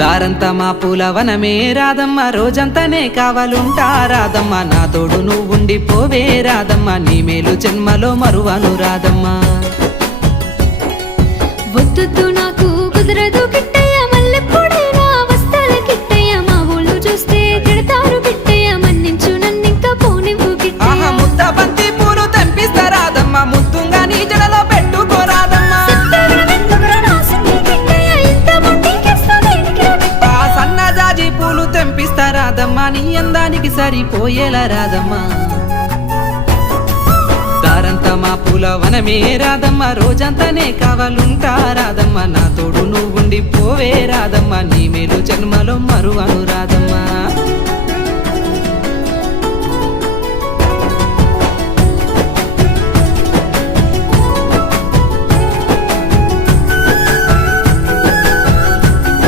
దారంతా మా పూలవనమే రాదమ్మ, రోజంతానే కావాలుంటా రాదమ్మ, నా తోడు నువ్వుండి పోవే రాదమ్మ, నీ మేలు జన్మలో మరువను రాదమ్మ. వద్దు నాకు కుదరదు కిట్టయ్య, మల్లెప్పుడైనా వస్తాల కిట్టయ్య, మా ఊళ్ళు చూస్తే తిడతారు కిట్టయ్య, మన్నించు నన్నింకా పోనివ్వు కిట్టయ్య. ఆహా ముద్ద బంతి పూలు తెంపిస్తా రాదమ్మ, ముద్దుంగా నీ జడలో పెట్టుకోరాదమ్మ. ఆ సన్నజాజి పూలు తెంపిస్తా రాదమ్మ, నీ అందానికి సరిపోయేలా రాదమ్మ. దారంతా మా పూలవనమే రాదమ్మ, రోజంతానే కావాలుంటా రాదమ్మ, నా తోడు నువ్వుండి పోవే రాదమ్మ, నీ మేలు జన్మలో మరువను రాదమ్మ.